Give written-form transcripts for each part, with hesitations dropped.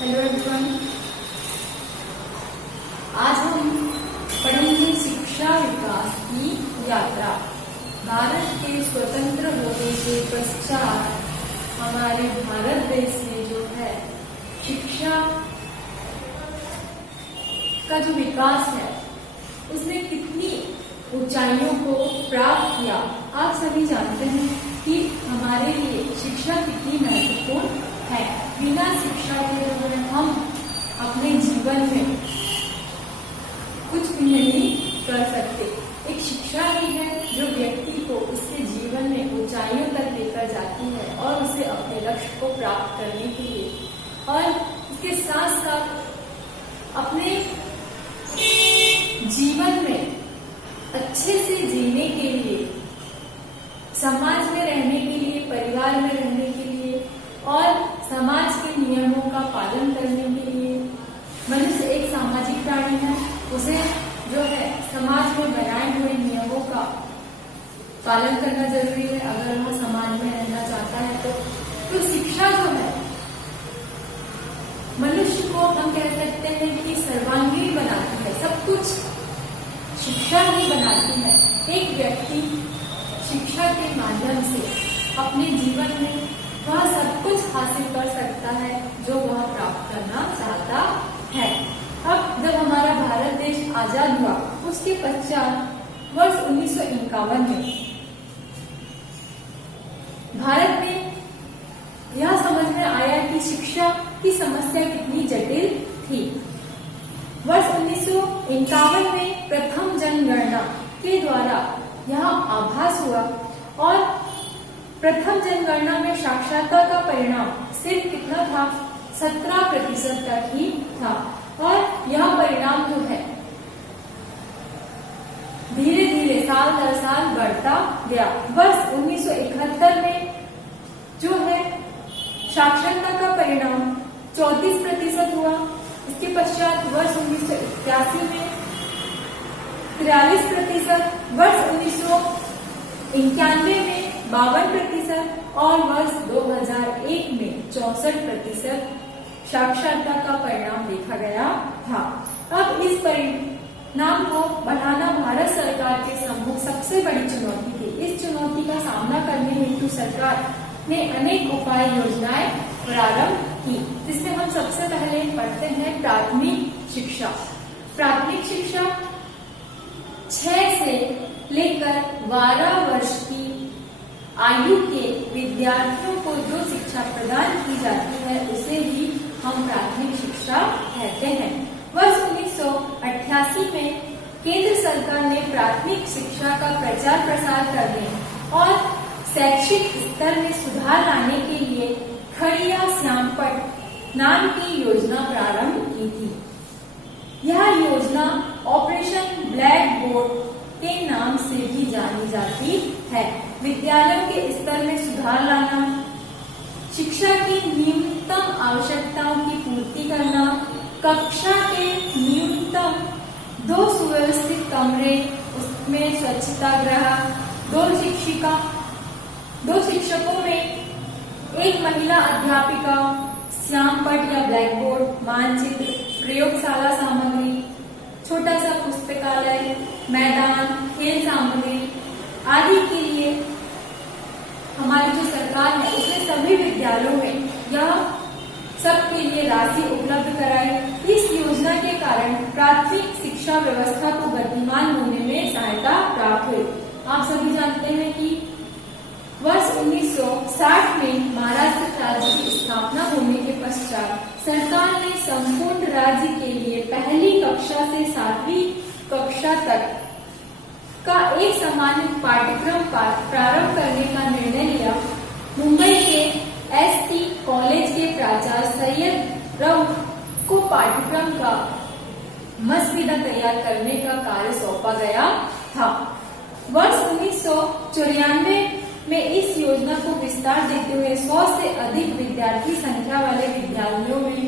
Hello everyone, आज हम पढ़ेंगे शिक्षा विकास की यात्रा। भारत के स्वतंत्र होने के पश्चात हमारे भारत देश में जो है शिक्षा का जो विकास है उसने कितनी ऊंचाइयों को प्राप्त किया। आप सभी जानते हैं कि हमारे लिए शिक्षा कितनी महत्वपूर्ण है। बिना शिक्षा के जो है हम अपने जीवन में कुछ भी नहीं कर सकते। एक शिक्षा ही है जो व्यक्ति को उसके जीवन में ऊंचाइयों तक लेकर जाती है और उसे अपने लक्ष्य को प्राप्त करने के लिए और इसके साथ साथ अपने जीवन में अच्छे से जीने के लिए, समाज में रहने के लिए, परिवार में रहने के लिए और समाज के नियमों का पालन करने के लिए। मनुष्य एक सामाजिक प्राणी है, उसे जो है समाज में बनाए हुए नियमों का पालन करना जरूरी है अगर वह समाज में रहना चाहता है। तो शिक्षा जो है मनुष्य को हम कह सकते हैं कि सर्वांगीण बनाती है, सब कुछ शिक्षा ही बनाती है। एक व्यक्ति शिक्षा के माध्यम से अपने जीवन में वह सब कुछ हासिल कर सकता है जो वह प्राप्त करना चाहता है। अब जब हमारा भारत देश आजाद हुआ उसके पश्चात वर्ष 1951 में भारत में यह समझ में आया कि शिक्षा की समस्या कितनी जटिल थी। वर्ष 1951 में प्रथम जनगणना के द्वारा यह आभास हुआ और प्रथम जनगणना में साक्षरता का परिणाम सिर्फ कितना था, 17% तक ही था और यह परिणाम जो है धीरे धीरे साल दर साल बढ़ता गया। वर्ष 1971 में जो है साक्षरता का परिणाम 34% हुआ। इसके पश्चात वर्ष 1981 में 43%, वर्ष 1991 में 52% और वर्ष 2001 में 64% साक्षरता का परिणाम देखा गया था। अब इस परिणाम को बढ़ाना भारत सरकार के सम्मुख सबसे बड़ी चुनौती थी। इस चुनौती का सामना करने हेतु सरकार ने अनेक उपाय योजनाएं प्रारंभ की, जिसमें हम सबसे पहले पढ़ते हैं प्राथमिक शिक्षा। प्राथमिक शिक्षा 6 से लेकर 12 वर्ष की आयु के विद्यार्थियों को जो शिक्षा प्रदान की जाती है उसे ही हम प्राथमिक शिक्षा कहते हैं। वर्ष 1988 में केंद्र सरकार ने प्राथमिक शिक्षा का प्रचार प्रसार करने और शैक्षिक स्तर में सुधार लाने के लिए खड़िया श्यामपट नाम की योजना प्रारंभ की थी। यह योजना ऑपरेशन ब्लैक बोर्ड के नाम से भी जानी जाती है। विद्यालयों के स्तर में सुधार लाना, शिक्षा की न्यूनतम आवश्यकताओं की पूर्ति करना, कक्षा के न्यूनतम 2 सुव्यवस्थित कमरे, उसमें स्वच्छता गृह, 2 शिक्षकों में 1 महिला अध्यापिका, श्यामपट या ब्लैक बोर्ड, मानचित्र, प्रयोगशाला सामग्री, छोटा सा पुस्तकालय, मैदान, खेल सामग्री आदि के लिए हमारी जो सरकार है उसने सभी विद्यालयों में यह सबके लिए राशि उपलब्ध कराई। इस योजना के कारण प्राथमिक शिक्षा व्यवस्था को गतिमान होने में सहायता प्राप्त हुई। आप सभी जानते हैं कि वर्ष 1960 में महाराष्ट्र राज्य की स्थापना होने के पश्चात सरकार ने संपूर्ण राज्य के लिए पहली कक्षा से 7वीं कक्षा तक का एक समान पाठ्यक्रम प्रारंभ करने का निर्णय लिया। मुंबई के एसटी कॉलेज के प्राचार्य सैयद रऊफ को पाठ्यक्रम का मसविदा तैयार करने का कार्य सौंपा गया था। वर्ष 1994 में इस योजना को विस्तार देते हुए 100 से अधिक विद्यार्थी संख्या वाले विद्यालयों में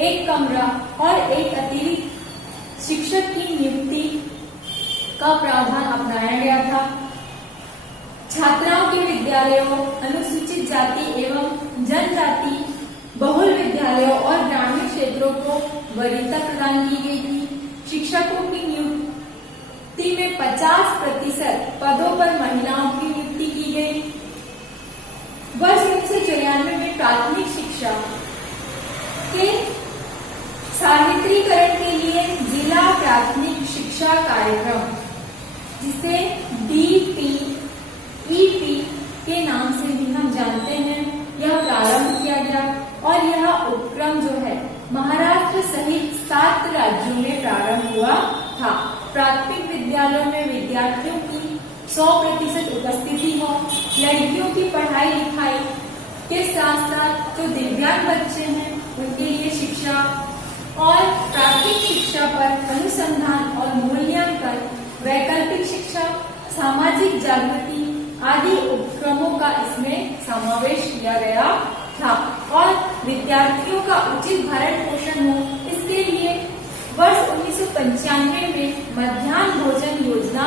1 कमरा और 1 अतिरिक्त शिक्षक की नियुक्ति का प्रावधान अपनाया गया था। छात्राओं के विद्यालयों, अनुसूचित जाति एवं जनजाति बहुल विद्यालयों और ग्रामीण वरीयता प्रदान की गई थी। शिक्षकों की नियुक्ति में 50% पदों पर महिलाओं की नियुक्ति की गई। वर्ष 1994 में प्राथमिक शिक्षा के सार्वत्रीकरण के लिए जिला प्राथमिक शिक्षा कार्यक्रम, जिसे DPEP के नाम से भी हम जानते हैं, यह प्रारंभ किया गया और यह उपक्रम जो है महाराष्ट्र सहित 7 राज्यों में प्रारंभ हुआ था। प्राथमिक विद्यालयों में विद्यार्थियों की 100% उपस्थिति हो, लड़कियों की पढ़ाई लिखाई के साथ साथ जो दिव्यांग बच्चे हैं उनके लिए शिक्षा और प्राथमिक शिक्षा पर अनुसंधान और मूल्यांकन, वैकल्पिक शिक्षा, सामाजिक जागृति आदि उपक्रमों का इसमें समावेश किया गया था और विद्यार्थियों का उचित भरण पोषण हो, इसके लिए वर्ष 1995 में मध्याह्न भोजन योजना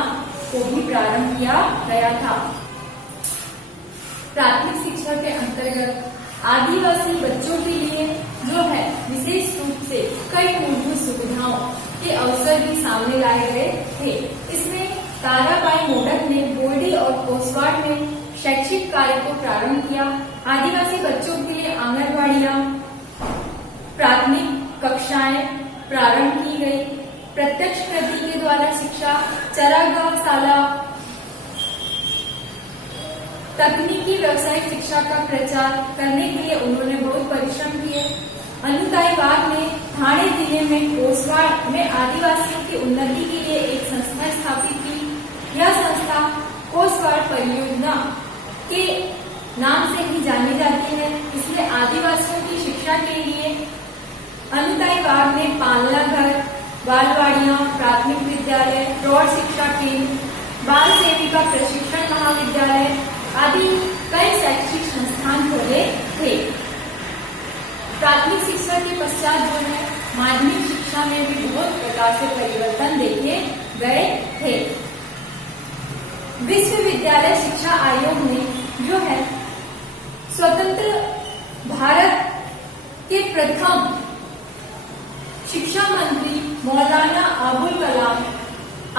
को भी प्रारंभ किया गया था। प्राथमिक शिक्षा के अंतर्गत आदिवासी बच्चों के लिए जो है विशेष रूप से कई मूलभूत सुविधाओं के अवसर भी सामने लाए गए थे। इसमें ताराबाई मोडक ने बोर्डी और कोसवाड़ में शैक्षिक कार्य को प्रारंभ किया। आदिवासी बच्चों के लिए आंगनबाड़ियां, प्राथमिक कक्षाएं प्रारंभ की गई। प्रत्यक्ष कृषि के द्वारा शिक्षा, चरागाहशाला, तकनीकी व्यवसायिक शिक्षा का प्रचार करने के लिए उन्होंने बहुत परिश्रम किए। अनुदायवाद ने ठाणे जिले में कोसवाड़ में आदिवासियों की उन्नति के लिए एक संस्था स्थापित की। यह संस्था कोसवाड़ परियोजना के नाम से ही जानी जाती है। इसमें आदिवासियों की शिक्षा के लिए अनुदायवाद ने पालना घर, बालवाड़ियां, प्राथमिक विद्यालय, प्रौढ़ शिक्षा केंद्र, बाल सेविका प्रशिक्षण महाविद्यालय आदि कई शैक्षिक संस्थान खोले थे। प्राथमिक शिक्षा के पश्चात जो है माध्यमिक शिक्षा में भी बहुत प्रकार से परिवर्तन देखे गए थे। विश्वविद्यालय शिक्षा आयोग ने जो है स्वतंत्र भारत के प्रथम शिक्षा मंत्री मौलाना अबुल कलाम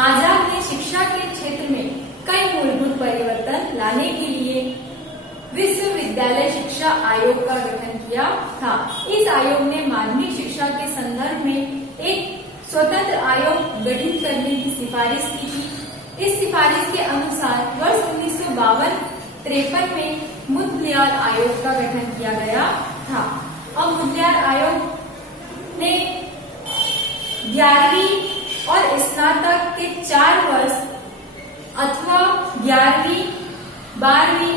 आजाद ने शिक्षा के क्षेत्र में कई मूलभूत परिवर्तन लाने के लिए विश्वविद्यालय शिक्षा आयोग का गठन किया था। इस आयोग ने माध्यमिक शिक्षा के संदर्भ में एक स्वतंत्र आयोग गठित करने की सिफारिश की थी। इस सिफारिश के अनुसार वर्ष 1952-53 में मुदलियार आयोग का गठन किया गया था। अब मुदलियार आयोग ने 11वीं और स्नातक के 4 वर्ष अथवा 11वीं, 12वीं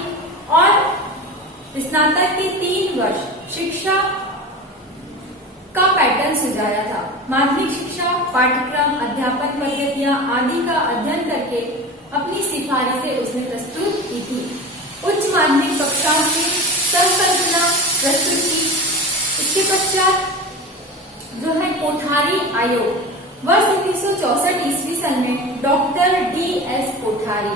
और स्नातक के 3 वर्ष शिक्षा का पैटर्न सुझाया था। माध्यमिक शिक्षा पाठ्यक्रम, अध्यापन पद्धतियां आदि का अध्ययन करके अपनी सिफारिशें उसने प्रस्तुत की थी। उच्च माध्यमिक कक्षाओं की संकल्पना प्रस्तुत की। इसके पश्चात जो है कोठारी आयोग वर्ष 1964 ईस्वी सन में डॉक्टर D.S. कोठारी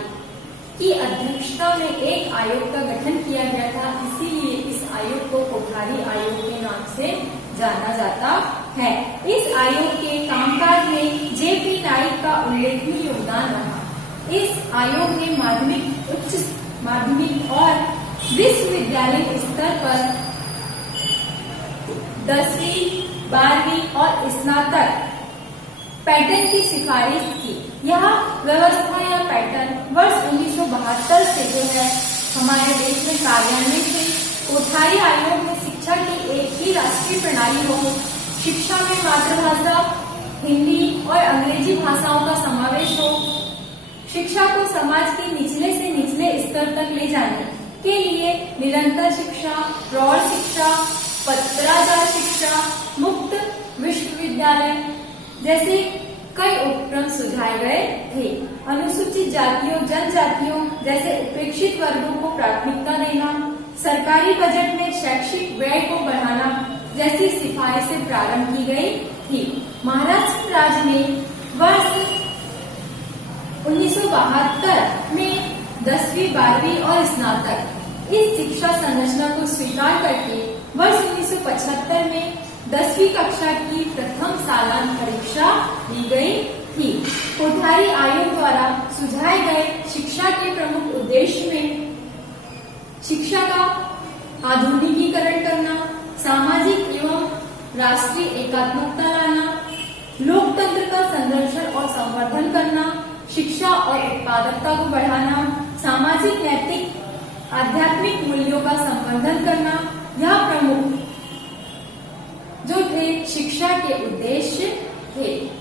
की अध्यक्षता में एक आयोग का गठन किया गया था। इसीलिए इस आयोग को कोठारी आयोग के नाम से जाना जाता है। इस आयोग के कामकाज में J.P. नाइक का उल्लेखनीय योगदान रहा। इस आयोग ने माध्यमिक, उच्च माध्यमिक और विश्वविद्यालय स्तर पर 10वीं, 12वीं और स्नातक पैटर्न की सिफारिश की। यह व्यवस्था या पैटर्न वर्ष 1972 से जो है हमारे देश में कार्यान्वित है। कोठारी आयोग में शिक्षा की एक ही राष्ट्रीय प्रणाली हो, शिक्षा में मातृभाषा हिंदी और अंग्रेजी भाषाओं का समावेश हो, शिक्षा को समाज के निचले से निचले स्तर तक ले जाने के लिए निरंतर शिक्षा, प्रौढ़ शिक्षा, पत्राचार शिक्षा, मुक्त विश्वविद्यालय जैसे कई उपक्रम सुझाए गए थे। अनुसूचित जातियों, जनजातियों जैसे उपेक्षित वर्गों को प्राथमिकता देना, सरकारी बजट में शैक्षिक व्यय को बढ़ाना जैसी सिफारिशें प्रारंभ की गई थी। महाराष्ट्र राज्य ने वर्ष 1972 में 10वीं, 12वीं और स्नातक इस शिक्षा संरचना को स्वीकार करके वर्ष 1975 में 10वीं कक्षा की प्रथम सालांत परीक्षा ली गई थी। कोठारी आयोग द्वारा सुझाए गए शिक्षा के प्रमुख उद्देश्य में शिक्षा का आधुनिकीकरण करना, सामाजिक एवं राष्ट्रीय एकात्मकता लाना, लोकतंत्र का संरक्षण और संवर्धन करना, शिक्षा और उत्पादकता को बढ़ाना, सामाजिक नैतिक आध्यात्मिक मूल्यों का संवर्धन करना, यह प्रमुख जो थे शिक्षा के उद्देश्य थे।